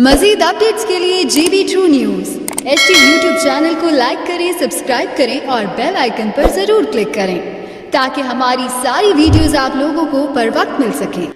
मजीद updates के लिए GB true news HD YouTube channel को लाइक करें, सब्सक्राइब करें और बेल आइकन पर जरूर क्लिक करें ताकि हमारी सारी वीडियोस आप लोगों को बर वक्त मिल सके।